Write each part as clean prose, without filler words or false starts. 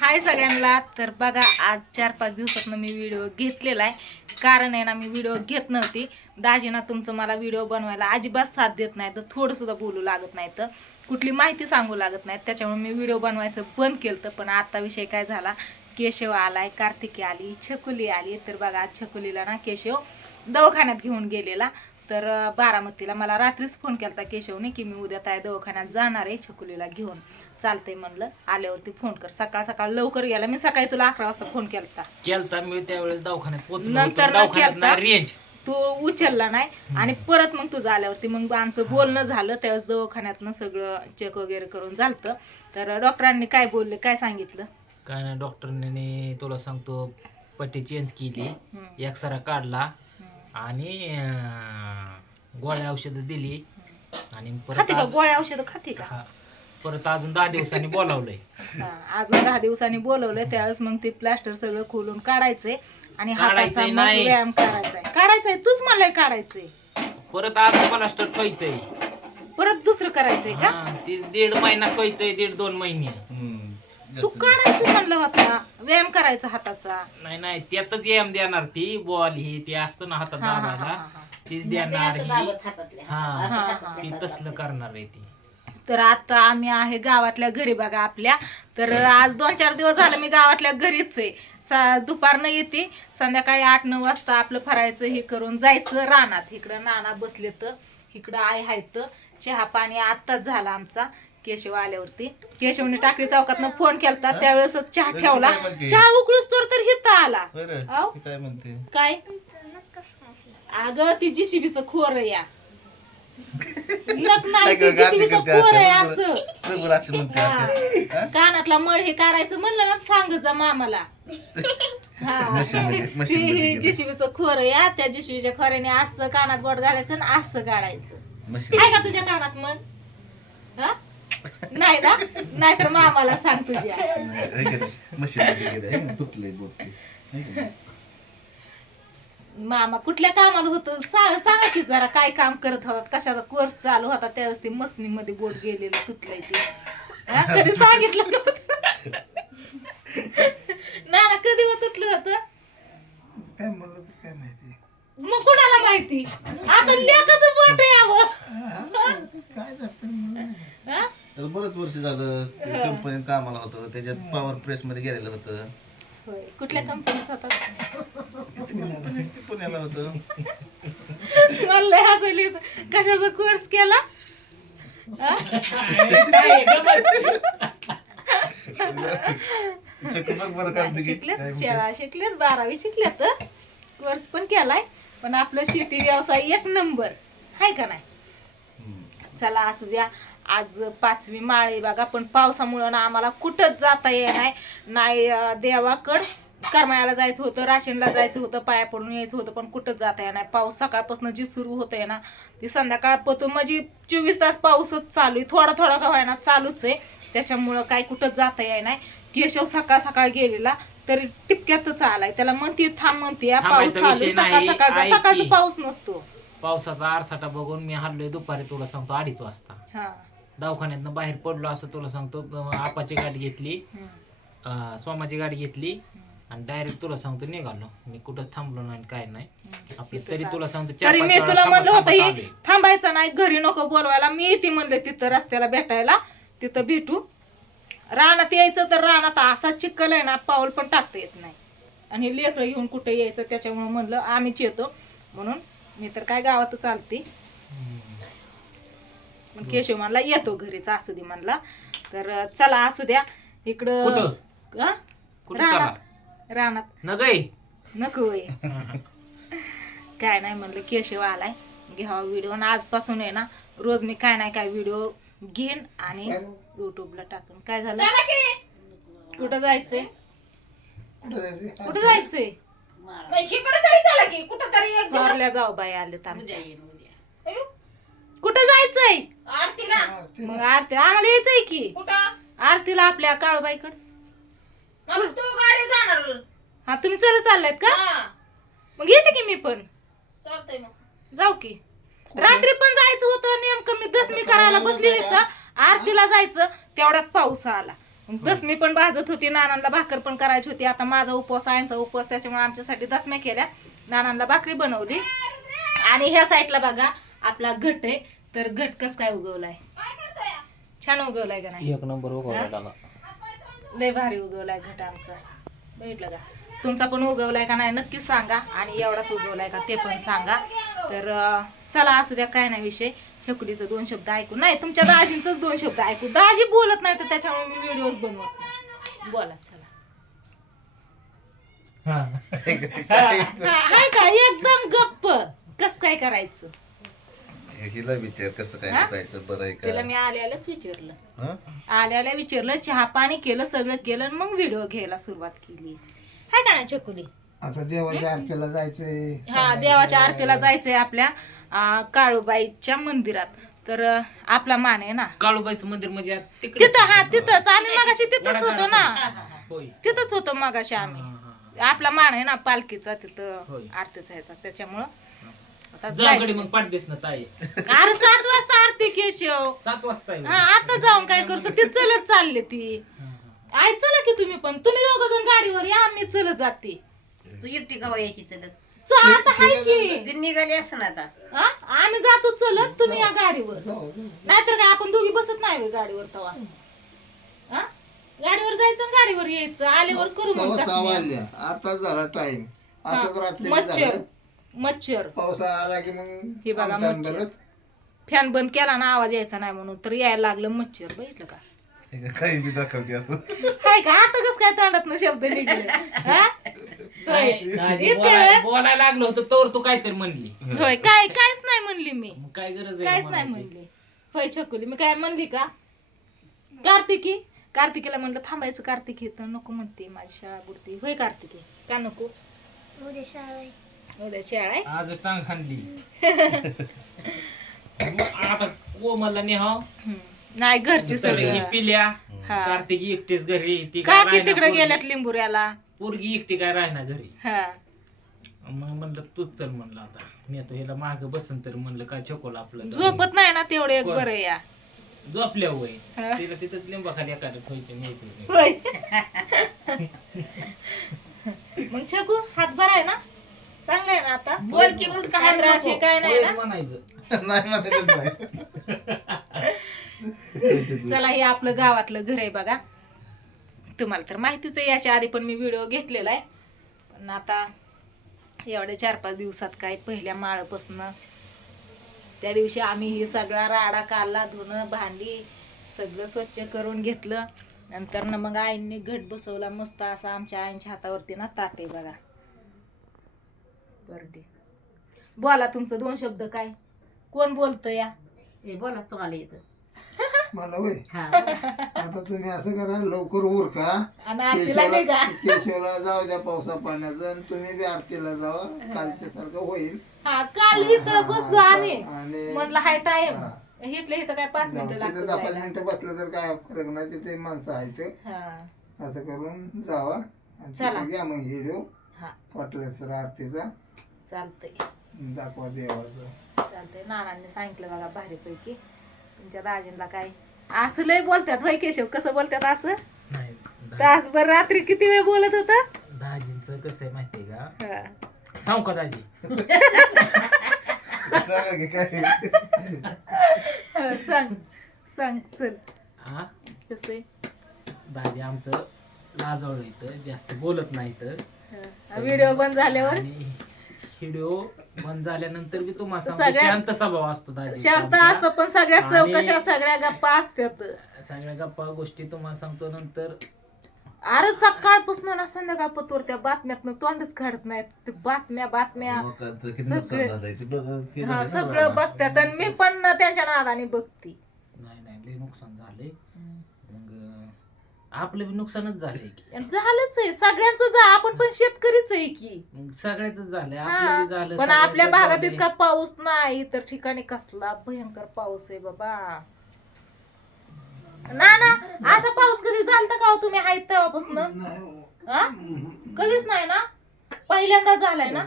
हाय सगळ्यांना. तर बघा आज 4-5 दिवसातनं मी व्हिडिओ घेतलेला आहे. कारण आहे ना, मी व्हिडिओ घेत नव्हती. दाजीना तुमचं मला व्हिडिओ बनवायला अजिबात साथ देत नाही, तर थोडंसुद्धा बोलू लागत नाही, तर कुठली माहिती सांगू लागत नाही. त्याच्यामुळे मी व्हिडिओ बनवायचं बंद केलं. तर पण आता विषय काय झाला, केशव आलाय, कार्तिकी आली, छकुली आली. तर बघा आज छकुलीला ना केशव दवाखान्यात घेऊन गेलेला. तर बारामतीला मला रात्रीच फोन केला केशवने की मी उद्या त्या दवाखान्यात जाणार आहे, छकुलीला घेऊन चालतंय म्हणलं. आल्यावरती फोन कर. सकाळ सकाळ लवकर गेला. मी सकाळी तुला 11 वाजता फोन केलता मी त्यावेळेस दवाखान्यात पोहोचलो नंतर होतो. दवाखान्यात रेंज तू उचलला नाही. आणि परत मग तुझं आल्यावरती मग आमचं बोलणं झालं. त्यावेळेस दवाखान्यातनं सगळं चेक वगैरे करून झालतं. तर डॉक्टरांनी काय बोलले, काय सांगितलं? काय नाही, डॉक्टरने तुला सांगतो पट्टी चेंज केली, एक्सरा काढला आणि गोळ्या औषधं दिली. आणि परत गोळ्या औषधं खाते का? हा, परत अजून 10 दिवसांनी बोलावलंय. अजून 10 दिवसांनी बोलवलंय. त्यावेळेस मग ते प्लास्टर सगळं खोलून काढायचंय आणि हाताचा मग व्यायाम काढायचाय. तूच मला काढायचंय. परत आज प्लास्टर व्हायचंय, परत दुसरं करायचंय का? ते 1.5 महिना व्हायचंय, 1.5-2 महिने. तू काढायचं म्हणलं होता, व्यायाम करायचा हाताचा. नाही त्यातच व्यायाम देणार. ती बॉल ही ते असतं ना हातात दाबायला, तीच देणार. ती तसलं करणार आहे ती. तर आता आम्ही आहे गावातल्या घरी बघा आपल्या. तर आज 2-4 दिवस झालं मी गावातल्या घरीच आहे. दुपारनं येते, संध्याकाळी 8-9 वाजता आपलं फरायचं हे करून जायचं रानात. इकडं नाना बसले, तर इकडं आई आहेत. चहा पाणी आत्ताच झाला आमचा. केशव आल्यावरती केशवने टाकळी चौकातनं फोन केलता, त्यावेळेस चहा ठेवला. चहा उकळूस तर हिथं आला. काय अगं ती JCBचं खोर या कानातला मळ हे काढायचं म्हणलं ना, सांग जा मामाला. JCBचं खोर या, त्या JCBच्या खोऱ्याने असं कानात बोट घालायचं आणि असं काढायचं. आहे का तुझ्या कानात मळ? नाही ना? नाहीतर मामाला सांग तुझ्या. मामा कुठल्या कामाला होतं सांगा की जरा, काय काम करत होतात, कशाचा कोर्स चालू होता त्यावेळेस ते मसनी मध्ये बोट गेलेलं तुटलंय ते. कधी सांगितलं नव्हतं ना? कधी तुटलं होतं काय म्हणलं तर काय माहिती, मग कुणाला माहिती? आता लेकाचं बोट यावं. बरंच वर्ष झालं कंपनीत कामाला होतं, त्याच्यात पॉवर प्रेस मध्ये गेलेलं होतं. कुठल्या कंपनीत होतात? पुण्याला होतं. मला हसायला कशाचा कोर्स केला? शिकलेत 12वी शिकल्यात, कोर्स पण केलाय. पण आपलं शेती व्यवसाय 1 नंबर हाय का नाही? चला असू द्या. आज 5वी माळी बघा. पण पावसामुळं ना आम्हाला कुठंच जाता येणार नाही. देवाकड करमायाला जायचं होतं, राशीनला जायचं होतं, पाया पडून यायचं होतं, पण कुठंच जाता येणार नाही. पाऊस सकाळपासून जी सुरू होतंय ना, ती संध्याकाळपासून म्हणजे 24 तास पाऊसच चालू आहे. थोडा थोडा का व्हायना चालूच आहे. त्याच्यामुळं काय कुठंच जाता येणार नाही. केशव सकाळ सकाळ गेलेला तरी टिपक्यातच आलाय. त्याला म्हणते थांब, म्हणते पाऊस चालू. सकाळचा पाऊस नसतो. पावसाचा आरसाटा बघून मी हल्लोय दुपारी, तुला सांगतो 2:30 वाजता. दवाखान्यातनं बाहेर पडलो असं तुला सांगतो. आपाची गाडी घेतली, स्वामाची गाडी घेतली आणि डायरेक्ट तुला सांगतो निघालो. मी कुठंच थांबलो नाही, काय नाही आपली. तरी तुला सांगतो तरी मी तुला म्हणलं होतं थांबायचं नाही, घरी नको बोलवायला. मी येते म्हणलं तिथं रस्त्याला भेटायला, तिथं भेटू. रानात यायचं तर रानात असा चिखल आहे ना, पाऊल पण टाकता येत नाही. आणि लेकरं घेऊन कुठे यायचं, त्याच्यामुळे म्हणलं आम्हीच येतो. म्हणून मी तर काय गावात चालते. पण केशव म्हणला येतो घरीच, असू दे म्हणला. तर चला असू द्या. इकडं रानात नको काय नाही म्हणलं. केशव आलाय, घ्यावा व्हिडिओ. आणि आजपासून आहे ना रोज मी काय नाही काय व्हिडिओ घेईन आणि युट्यूबला टाकून. काय झालं? कुठं जायचंय? कुठं जायचंय? घरल्या जाऊ बाई आले तर कुठं जायचंय? मग आरती आम्हाला यायचंय की आरतीला आपल्या काळूबाईकडे. हा तुम्ही चाललायत का? मग येते की मी पण. जाऊ की. रात्री पण जायचं होतं नेमकं. मी दसमी करायला बसली होती, आरतीला जायचं तेवढ्यात पाऊस आला. दसमी पण भाजत होती, नानांना भाकर पण करायची होती. आता माझा उपवास आयांचा उपवास, त्याच्यामुळे आमच्यासाठी दसम्या केल्या, नानांना भाकरी बनवली. आणि ह्या साईडला बघा आपला घट आहे. तर घट कस काय उगवलाय, छान उगवलाय का नाही? एक नंबर उगवला, लय भारी उगवलाय घट आमचा. बघितलं का? तुमचा पण उगवलाय का नाही नक्कीच सांगा, आणि एवढाच उगवलाय का ते पण सांगा. तर चला असू द्या, काय नाही विषय. छकुलीचं 2 शब्द ऐकू, नाही तुमच्या दाजींच 2 शब्द ऐकू. दाजी बोलत नाही तर त्याच्यामुळे मी व्हिडिओज बनवत नाही. बोला चला. हाय का एकदम गप्प, कस काय करायचं? हिला विचार कसं काय करायचं, बरं आहे तिला का? मी आल्यालाच विचारलं, हं? आल्याला विचारलं, चहा पाणी केलं, सगळं केलं, आणि मग व्हिडिओ घ्यायला सुरुवात केली. हाय का नाही छकुली? आता देवाच्या आरतीला जायचंय. हा, देवाच्या आरतीला जायचंय आपल्या काळूबाईच्या मंदिरात. तर आपला मान आहे ना काळूबाईचं मंदिर म्हणजे तिकडे तिथं. हा तिथंच आम्ही मगाशी तिथंच होतो ना, होय. तिथंच होतो मगाशी आम्ही. हा. आपला मान आहे ना पालखीचा, तिथं होय. आरतीचा ह्याचा, त्याच्यामुळं आता जागडी जायचं. मग पाठ दिस ना ताई, अरे 7 वाजता आरती केशव. 7 वाजता आहे. हा, आता जाऊन काय करतो, ती चलत चालले ती. आई चला की तुम्ही पण, तुम्ही दोघ जण गाडीवर या, आम्ही चलत जाते. तू एकटी गावा यायची चलत आता हाय की ती निघाली असं आता हा? आम्ही जातो चलत, तुम्ही या गाडीवर. जाऊ. नाहीतर काय आपण दोघी बसत नाही होय गाडीवर तवा. हा? गाडीवर जायचं आणि गाडीवर यायचं, आल्यावर करू मग 6:15 तसं. वाजल्या, आता झाला टाइम. असंच रात्री मच्छर मच्छर. पावसा आला की मग हे बघा थांबताना मच्छर. बरं. फॅन बंद केला ना आवाज यायचा नाही म्हणून, तर यायला लागलं मच्छर. बघितलं का? काही बी दाखवते आता. हाय का? आता कस काय तोंडात शब्द निघले? हा? होय. दाजी इथे- बोलायला लागलं होतं तर तू काहीतरी म्हणली, होय, काहीच नाही म्हणली मी, मग काय गरज आहे काहीच नाही म्हणायची? म्हणली. होय छकुली, मी काय म्हणली का? कार्तिकीला म्हणलं थांबायचं, कार्तिकी तर नको म्हणते, माझी शाळा बुडती. होय कार्तिकी, का नको? उद्या शाळा आहे. आज टांग खांदली. मग आता कोमलला नेहाव, नाही घरची सगळी सगळी पिल्या, हा. कार्तिकी एकटीच घरी, ती का काय की राहिना तिकडे पोरगी. गेल्यात लिंबुऱ्याला. पोरगी एकटी काय राहिना घरी. हा, मग म्हणलं तूच चल, म्हणलं आता नेतो हिला माग बसन, तर म्हणलं काय छकोला आपलं झोपत नाही ना तेवढं एक बरं या. झोपल्या वय हा. तिला तिथं लिंबाखाली एखादं खायची माहिती. होय. मग छकू हात बरा आहे ना, चांगला आहे ना आता? बोल की मग काय काय अशी काय नाही ना? म्हणायचं. नाही म्हणायचं नाही. चला, हे आपलं गावातलं घर आहे बघा. तुम्हाला तर माहितीच आहे, याच्या आधी पण मी व्हिडिओ घेतलेला आहे. पण आता एवढ्या 4-5 दिवसात काय, पहिल्या माळापासनं त्या दिवशी आम्ही हे सगळा राडा काढला, धुणं भांडी सगळं स्वच्छ करून घेतलं. नंतर ना मग आईंनी घट बसवला मस्त असा. आमच्या आईंच्या हातावरती ना ताट आहे बघा. बर्डे. बोला तुमचं 2 शब्द काय, कोण बोलतं या? हे बोला तुम्हाला येतं मला होय. हा आता तुम्ही असं करा, लवकर उरका. आणि आरतीला निघा. केशवला जाऊ द्या पावसा पाण्याचं, आणि तुम्ही बी आरतीला जावा. कालच्या सारखं होईल. हा, काल इथं बसलो आम्ही, आणि म्हणलं हाय टाइम. हा. इथलं इथं काय 5 जाऊ. मिनिटं तिथे लागतात 10-5 जायला. मिनिटं बसलं तर काय फरक नाही, तिथे माणसं आहेत. हा, असं करून जावा, आणि चला. तिथे घ्या मग व्हिडिओ हा, वाटलं तर आरतीचा चालतंय दाखवा देवाचा. चालतंय. नानांनी सांगितलं बघा भारीपैकी. तुमच्या दाजींना काय असं लय बोलतात होय केशव? कसं बोलतात असं? नाही तासभर रात्री किती वेळ बोलत होता? दाजींचं कसं आहे माहितीये का, हा. सांगू का दाजी? सांगा की काय. हा, सांग चल. हा, कसं आहे? दाजी आमचं लाजवळ इथं जास्त बोलत नाही तर. हा, व्हिडिओ बंद झाल्यावर आणि व्हिडिओ बंद झाल्यानंतर बी तुम्हाला सांगतो, सगळ्यात- शांत स्वभाव असतो दाजी. शांत असतं, पण सगळ्या आणि- चौकशा सगळ्या गप्पा असतात. सगळ्या गप्पा गोष्टी तुम्हाला सांगतो नंतर. अरे सकाळपासून ना संध्याकाळपतोर त्या बातम्यातनं तोंडच काढत नाहीत. ते बातम्या लोकांचं किती नुकसान झालंय ते बघा, केलं हा, ते ना सगळं बाबा. बघतात, आणि मी पण ना त्यांच्या नादाने बघती. नाही लय नुकसान झालंय. मग आपलं बी नुकसानच झालंय की. आणि झालंच आहे सगळ्यांचं. आपण पण शेतकरीच आहे की. मग सगळ्याच झालंय, हा, आपलं बी झालं. पण आपल्या सगळ्याचंच भागात झालंय. इतका पाऊस नाही, तर ठिकाणी कसला भयंकर पाऊस आहे बाबा. ना असा पाऊस कधी झालता का हो तुम्ही आहेत तेव्हापासून? नाही हो. हा? कधीच नाही ना, पहिल्यांदा झालाय ना.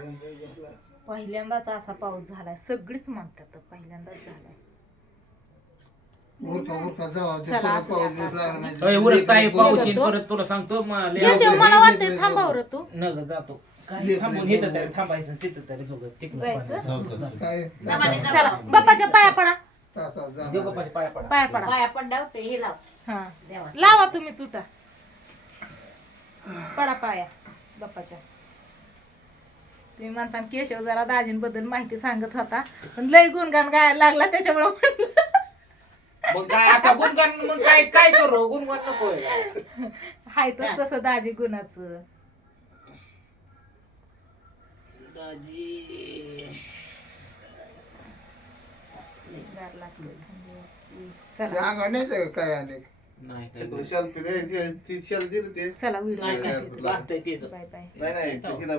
पहिल्यांदाच असा पाऊस झालाय, सगळीच म्हणतात पहिल्यांदाच झालाय. उरका जावा ते चला, परत असू पाऊस द्या बिऊस लागला नाही. होय, उरकता आहे लेकरं पाऊस बोलत येईन होतो. परत तुला सांगतो केशव मला वाटतंय थांबावर तू न ग जातो काय लेकरं थांबून बोलत येतं तरी थांबायचं तिथं तरी जायचं? सावकाश. काय चला बाप्पाच्या पाया पडा तासात जाणार. देवबापाच्या पाया पडा पाया पडा पाया पडल्यावर ते हे लाव हा देवा लावा तुम्ही चुटा पडा पाया बाप्पाच्या. तुम्ही माणसानं केशव जरा दाजींबद्दल माहिती सांगत होता पण लय गुणगान गायला लागला त्याच्यामुळे म्हणलं. मग काय आता गुणगान मग काय काय करू गुणगान नको हाय तसं दाजी गुणाचं. गार लागतोय, थंडी वाजते. ते चला अंगावर नाही जात काय अनेक नाही सगळं शेल्फ ती शेल्फ दिली ते चला व्हिडिओ नाही, लागतंय तेच बाय बाय. नाही ते हिला